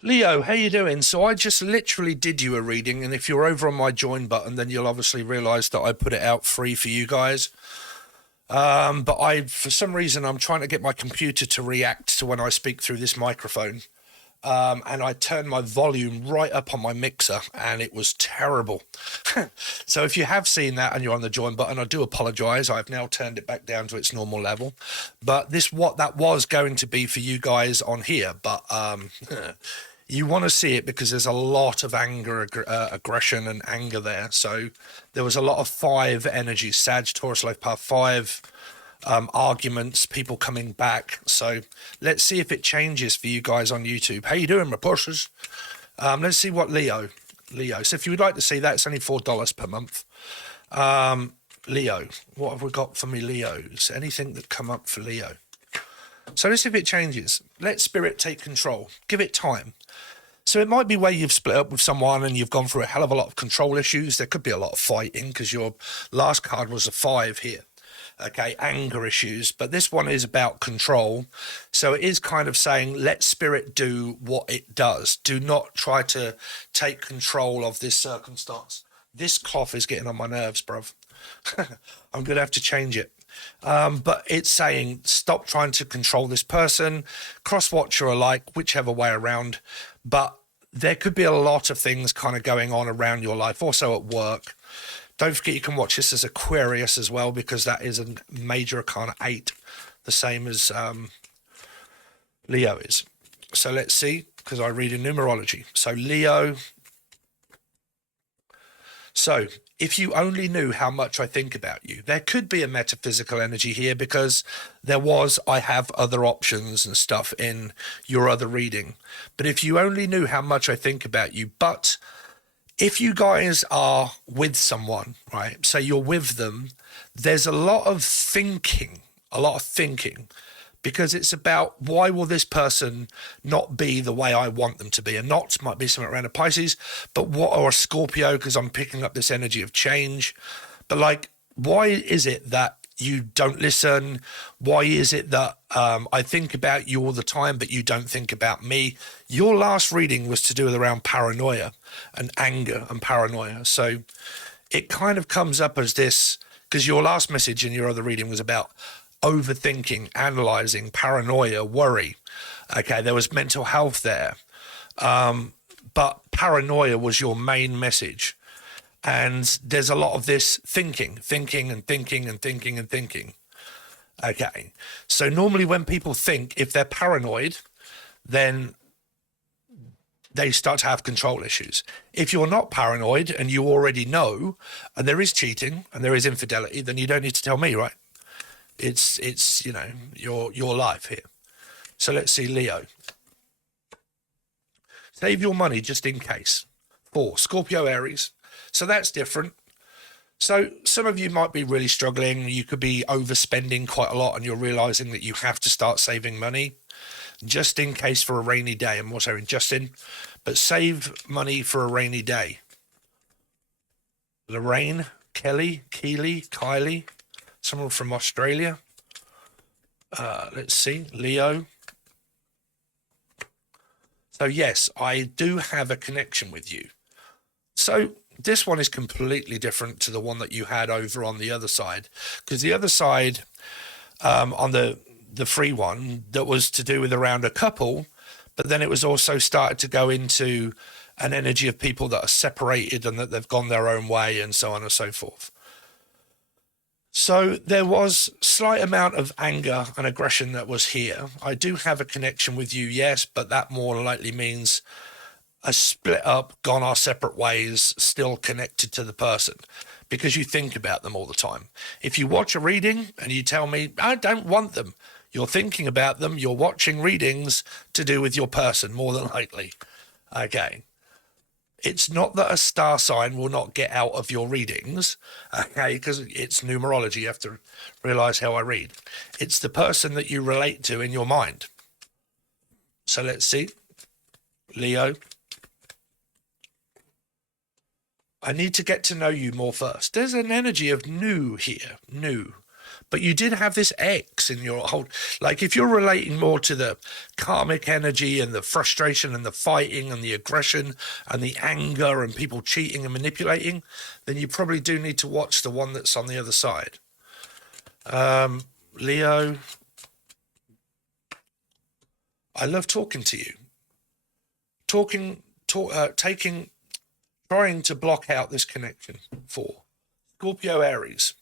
Leo, how you doing? So I just literally did you a reading, and if you're over on my join button, then you'll obviously realise that I put it out free for you guys. But for some reason, I'm trying to get my computer to react to when I speak through this microphone. And I turned my volume right up on my mixer, and it was terrible. So if you have seen that and you're on the join button, I do apologise. I've now turned it back down to its normal level. But this what that was going to be for you guys on here, but you want to see it because there's a lot of anger, aggression, and anger there. So there was a lot of five energies: Sag, Taurus, Life Path 5, arguments, people coming back. So let's see if it changes for you guys on YouTube. How you doing, my pushes? Let's see what Leo. So if you would like to see that, it's only $4 per month. Leo, what have we got for me, Leos? Anything that come up for Leo? So let's see if it changes. Let spirit take control. Give it time. So it might be where you've split up with someone and you've gone through a hell of a lot of control issues. There could be a lot of fighting because your last card was a 5 here. Okay, anger issues, but this one is about control. So it is kind of saying, let spirit do what it does. Do not try to take control of this circumstance. This cloth is getting on my nerves, bruv. I'm going to have to change it. But it's saying, stop trying to control this person, cross-watch or alike, whichever way around. But there could be a lot of things kind of going on around your life, also at work. Don't forget you can watch this as Aquarius as well, because that is a major arcana 8, the same as Leo is. So let's see, because I read in numerology. So Leo. So if you only knew how much I think about you, there could be a metaphysical energy here, because I have other options and stuff in your other reading. But if you only knew how much I think about you, but if you guys are with someone, right, so you're with them, there's a lot of thinking, because it's about, why will this person not be the way I want them to be? A knot might be something around a Pisces, or a Scorpio, because I'm picking up this energy of change. But like, why is it that you don't listen? Why is it that I think about you all the time, but you don't think about me? Your last reading was to do with around paranoia and anger and paranoia. So it kind of comes up as this, because your last message in your other reading was about overthinking, analyzing, paranoia, worry. Okay, there was mental health there. But paranoia was your main message. And there's a lot of this thinking. Okay. So normally when people think, if they're paranoid, then they start to have control issues. If you're not paranoid and you already know, and there is cheating and there is infidelity, then you don't need to tell me, right? It's your life here. So let's see, Leo. Save your money just in case. 4, Scorpio, Aries. So that's different. So some of you might be really struggling. You could be overspending quite a lot and you're realizing that you have to start saving money just in case for a rainy day. I'm also in Justin, but save money for a rainy day. Lorraine, Kelly, Keely, Kylie, someone from Australia. Let's see, Leo. So yes, I do have a connection with you. So this one is completely different to the one that you had over on the other side, because the other side, on the free one, that was to do with around a couple, but then it was also started to go into an energy of people that are separated and that they've gone their own way and so on and so forth. So there was slight amount of anger and aggression that was here. I do have a connection with you, yes, but that more likely means a split up, gone our separate ways, still connected to the person, because you think about them all the time. If you watch a reading and you tell me, I don't want them, you're thinking about them, you're watching readings to do with your person, more than likely. Okay. It's not that a star sign will not get out of your readings, okay, because it's numerology. You have to realize how I read. It's the person that you relate to in your mind. So let's see. Leo. I need to get to know you more first. There's an energy of new here, new. but you did have this X in your whole, like if you're relating more to the karmic energy and the frustration and the fighting and the aggression and the anger and people cheating and manipulating, then you probably do need to watch the one that's on the other side. Leo, I love talking to you. Trying to block out this connection for Scorpio, Aries.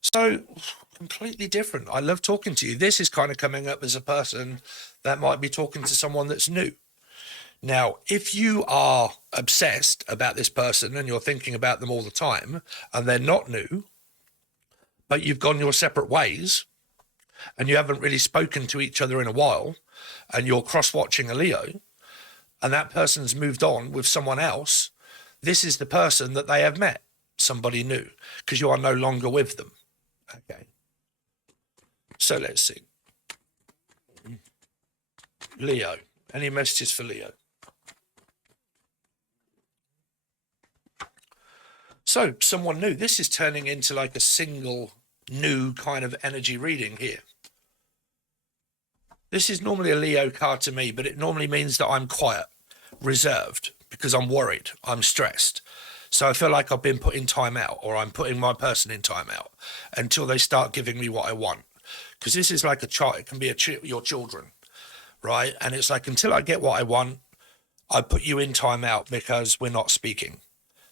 So completely different. I love talking to you. This is kind of coming up as a person that might be talking to someone that's new. Now, if you are obsessed about this person and you're thinking about them all the time and they're not new, but you've gone your separate ways and you haven't really spoken to each other in a while and you're cross-watching a Leo and that person's moved on with someone else, this is the person that they have met, somebody new, because you are no longer with them. Okay. So let's see. Leo. Any messages for Leo? So someone new. This is turning into like a single new kind of energy reading here. This is normally a Leo card to me, but it normally means that I'm quiet, reserved, because I'm worried, I'm stressed. So I feel like I've been put in time out, or I'm putting my person in time out until they start giving me what I want. Because this is like a child, it can be your children, right? And it's like, until I get what I want, I put you in time out because we're not speaking.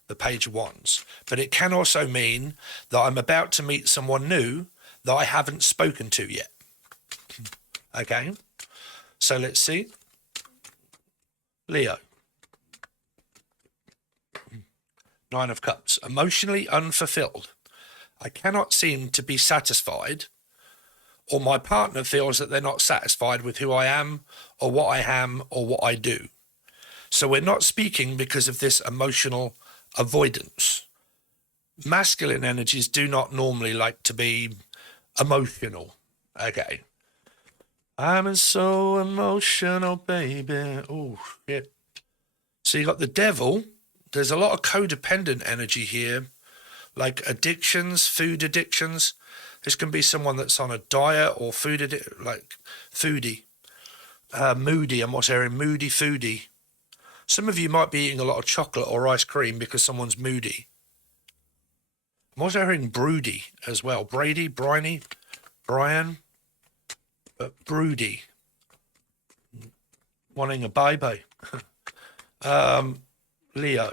The Page of Wands. But it can also mean that I'm about to meet someone new that I haven't spoken to yet. Okay, so let's see. Leo. Nine of Cups. Emotionally unfulfilled. I cannot seem to be satisfied, or my partner feels that they're not satisfied with who I am or what I am or what I do. So we're not speaking because of this emotional avoidance. Masculine energies do not normally like to be emotional. Okay. I'm so emotional, baby. Oh, shit. So you got the Devil. There's a lot of codependent energy here, like addictions, food addictions. This can be someone that's on a diet or like foodie. Moody, I'm also hearing moody foodie. Some of you might be eating a lot of chocolate or ice cream because someone's moody. I'm also hearing broody as well. Brady, Briney, Brian, but broody. Wanting a baby. Leo.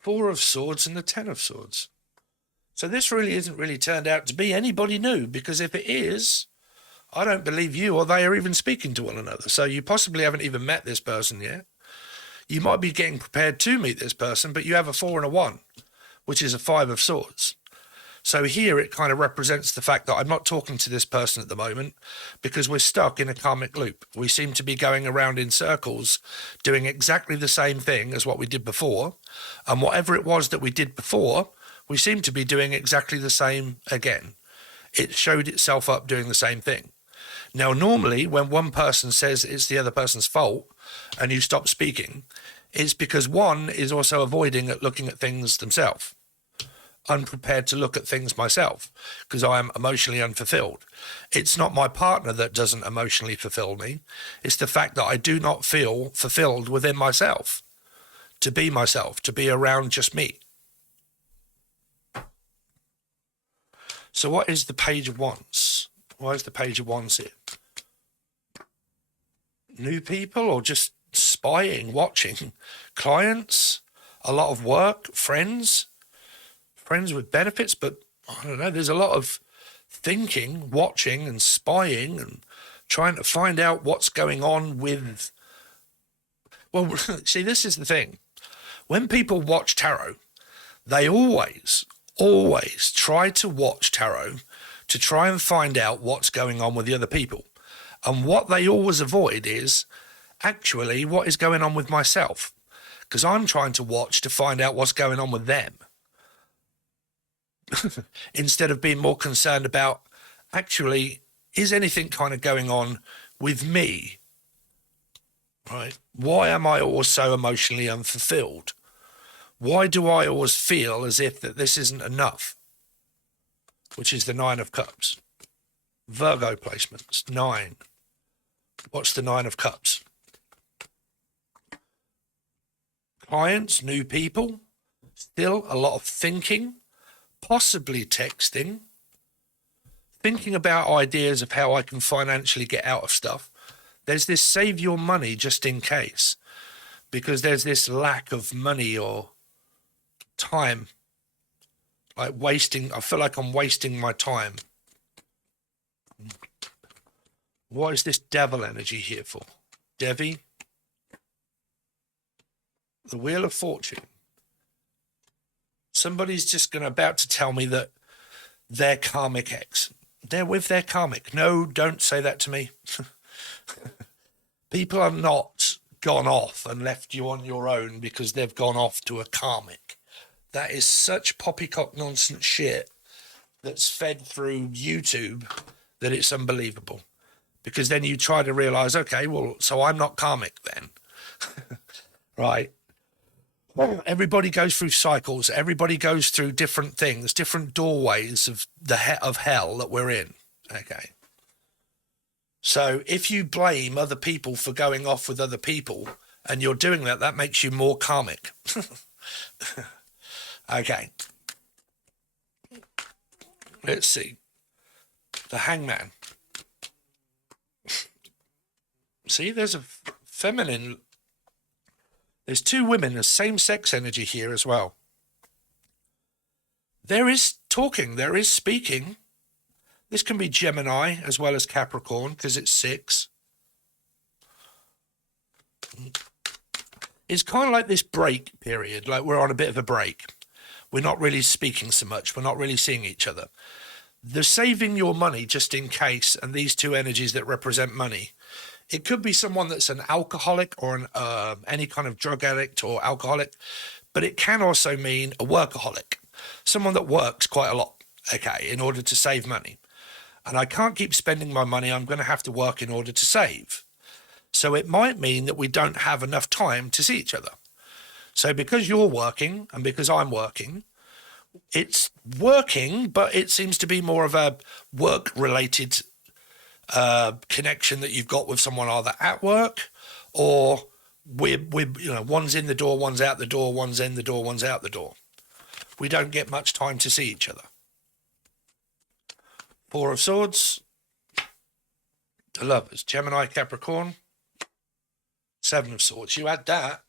Four of Swords and the Ten of Swords. So this really isn't really turned out to be anybody new, because if it is, I don't believe you or they are even speaking to one another. So you possibly haven't even met this person yet. You might be getting prepared to meet this person, but you have a 4 and a 1, which is a 5 of Swords. So here it kind of represents the fact that I'm not talking to this person at the moment because we're stuck in a karmic loop. We seem to be going around in circles doing exactly the same thing as what we did before. And whatever it was that we did before, we seem to be doing exactly the same again. It showed itself up doing the same thing. Now, normally when one person says it's the other person's fault and you stop speaking, it's because one is also avoiding looking at things themselves. Unprepared to look at things myself because I am emotionally unfulfilled. It's not my partner that doesn't emotionally fulfill me. It's the fact that I do not feel fulfilled within myself, to be around just me. So what is the Page of Wands? Why is the Page of Wands here? New people or just spying, watching? Clients, a lot of work, friends with benefits, but I don't know, there's a lot of thinking, watching and spying and trying to find out what's going on with... Well, see, this is the thing. When people watch tarot, they always try to watch tarot to try and find out what's going on with the other people. And what they always avoid is actually what is going on with myself, because I'm trying to watch to find out what's going on with them. Instead of being more concerned about actually, is anything kind of going on with me? Right? Why am I always so emotionally unfulfilled? Why do I always feel as if that this isn't enough? Which is the 9 of Cups. Virgo placements, 9. What's the 9 of Cups? Clients, new people, still a lot of thinking, possibly texting, thinking about ideas of how I can financially get out of stuff. There's this save your money just in case, because there's this lack of money or time, like wasting. I feel like I'm wasting my time. What is this devil energy here for? Devi? The Wheel of Fortune. Somebody's just about to tell me that their karmic ex, they're with their karmic. No, don't say that to me. People are not gone off and left you on your own because they've gone off to a karmic. That is such poppycock nonsense shit that's fed through YouTube that it's unbelievable. Because then you try to realize, okay, well, so I'm not karmic then. Right? Everybody goes through cycles. Everybody goes through different things, different doorways of of hell that we're in. Okay. So if you blame other people for going off with other people and you're doing that, that makes you more karmic. Okay. Let's see. The Hangman. See, there's a feminine. There's 2 women, there's same-sex energy here as well. There is talking, there is speaking. This can be Gemini as well as Capricorn because it's 6. It's kind of like this break period, like we're on a bit of a break. We're not really speaking so much. We're not really seeing each other. The saving your money just in case, and these 2 energies that represent money. It could be someone that's an alcoholic or any kind of drug addict or alcoholic, but it can also mean a workaholic, someone that works quite a lot, okay, in order to save money. And I can't keep spending my money. I'm going to have to work in order to save. So it might mean that we don't have enough time to see each other. So because you're working and because I'm working, it's working, but it seems to be more of a work-related connection that you've got with someone either at work or we're one's in the door, one's out the door, one's in the door, one's out the door. We don't get much time to see each other. 4 of Swords, the Lovers, Gemini, Capricorn, 7 of Swords. You add that.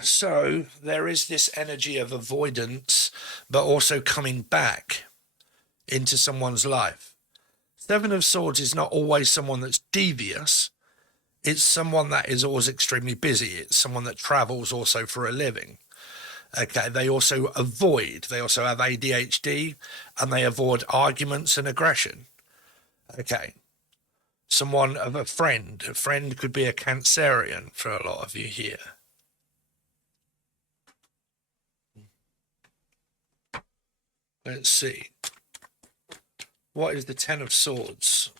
So there is this energy of avoidance, but also coming back into someone's life. 7 of Swords is not always someone that's devious. It's someone that is always extremely busy. It's someone that travels also for a living. Okay, they also avoid. They also have ADHD, and they avoid arguments and aggression. Okay. Someone of a friend. A friend could be a Cancerian for a lot of you here. Let's see. What is the 10 of Swords?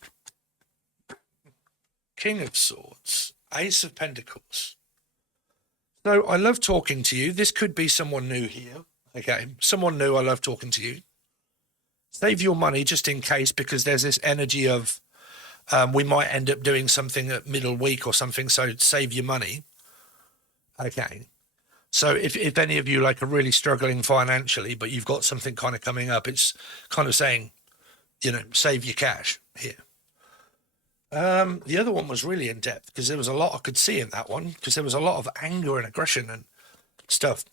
King of Swords. Ace of Pentacles. So I love talking to you. This could be someone new here. Okay, someone new. I love talking to you. Save your money just in case, because there's this energy of we might end up doing something at middle week or something. So save your money. Okay. So if any of you like are really struggling financially, but you've got something kind of coming up, it's kind of saying, save your cash here. The other one was really in depth because there was a lot I could see in that one, because there was a lot of anger and aggression and stuff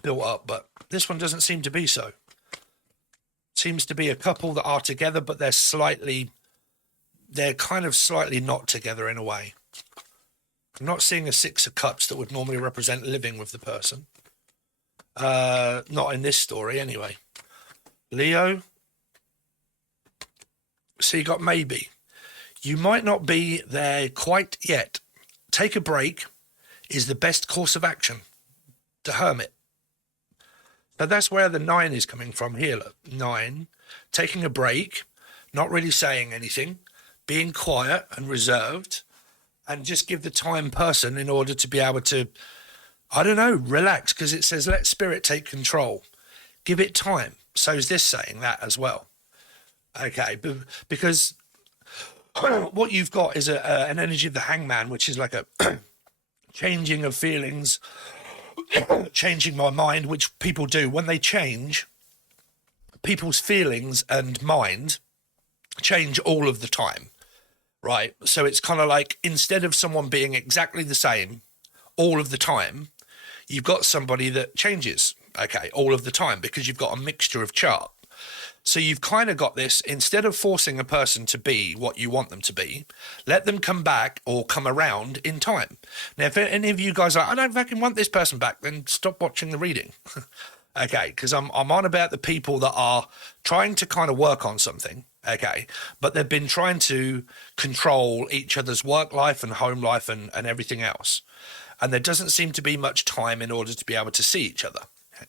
built up, but this one doesn't seem to be so. Seems to be a couple that are together, but they're kind of slightly not together in a way. I'm not seeing a 6 of Cups that would normally represent living with the person. Not in this story anyway. Leo. So you got maybe. You might not be there quite yet. Take a break is the best course of action. The Hermit. So that's where the 9 is coming from here. Look. 9. Taking a break, not really saying anything, being quiet and reserved, and just give the time person in order to be able to, I don't know, relax, because it says let spirit take control. Give it time. So is this saying that as well? Okay, because what you've got is an energy of the hangman, which is like a changing of feelings, changing my mind, which people do. When they change, people's feelings and mind change all of the time, right? So it's kind of like, instead of someone being exactly the same all of the time, you've got somebody that changes, okay, all of the time, because you've got a mixture of chart. So you've kind of got this, instead of forcing a person to be what you want them to be, let them come back or come around in time. Now, if any of you guys are like, I don't fucking want this person back, then stop watching the reading. Okay, because I'm on about the people that are trying to kind of work on something, okay, but they've been trying to control each other's work life and home life and everything else. And there doesn't seem to be much time in order to be able to see each other.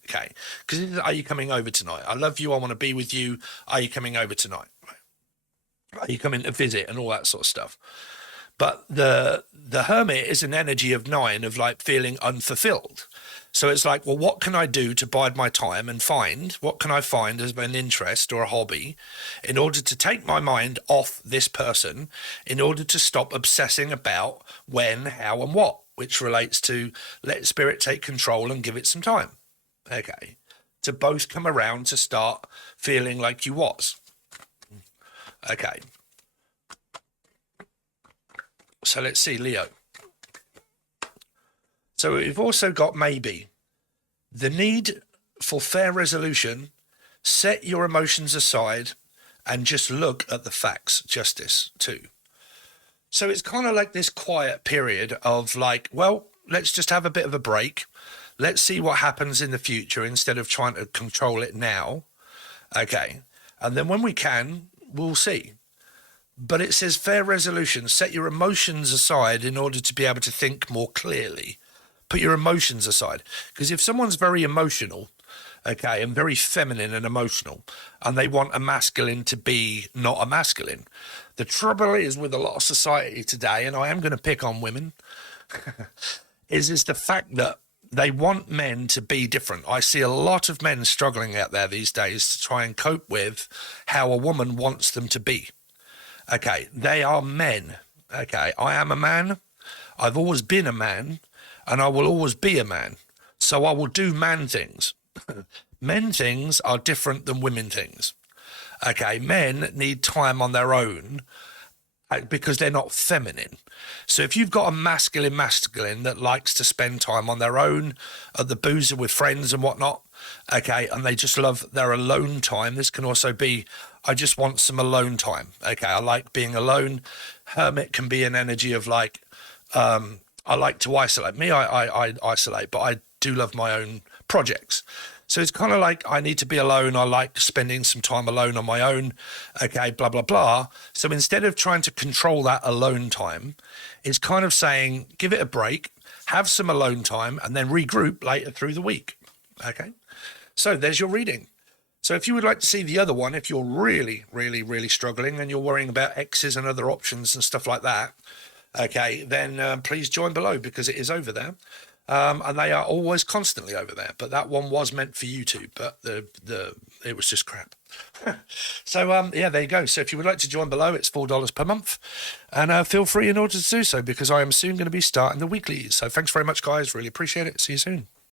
Okay, because are you coming over tonight? I love you. I want to be with you. Are you coming over tonight? Are you coming to visit and all that sort of stuff? But the hermit is an energy of 9 of like feeling unfulfilled. So it's like, well, what can I do to bide my time and find, what can I find as an interest or a hobby in order to take my mind off this person, in order to stop obsessing about when, how and what, which relates to let spirit take control and give it some time. Okay, to both come around to start feeling like you was. Okay. So let's see, Leo. So we've also got maybe the need for fair resolution, set your emotions aside and just look at the facts, justice too. So it's kind of like this quiet period of like, well, let's just have a bit of a break. Let's see what happens in the future instead of trying to control it now. Okay. And then when we can, we'll see. But it says fair resolution, set your emotions aside in order to be able to think more clearly. Put your emotions aside. Because if someone's very emotional, okay, and very feminine and emotional, and they want a masculine to be not a masculine, the trouble is with a lot of society today, and I am going to pick on women, is the fact that they want men to be different. I see a lot of men struggling out there these days to try and cope with how a woman wants them to be. Okay, they are men. Okay, I am a man. I've always been a man, and I will always be a man. So I will do man things. Men things are different than women things. Okay, men need time on their own because they're not feminine. So if you've got a masculine that likes to spend time on their own at the boozer with friends and whatnot, okay, and they just love their alone time. This can also be, I just want some alone time. Okay, I like being alone. Hermit can be an energy of like, I like to isolate. I isolate, but I do love my own projects. So it's kind of like, I need to be alone. I like spending some time alone on my own. Okay, blah, blah, blah. So instead of trying to control that alone time, it's kind of saying, give it a break, have some alone time, and then regroup later through the week. Okay, so there's your reading. So if you would like to see the other one, if you're really, really, really struggling and you're worrying about X's and other options and stuff like that, okay, then please join below because it is over there. And they are always constantly over there. But that one was meant for YouTube, but it was just crap. So, yeah, there you go. So if you would like to join below, it's $4 per month. And feel free in order to do so because I am soon going to be starting the weeklies. So thanks very much, guys. Really appreciate it. See you soon.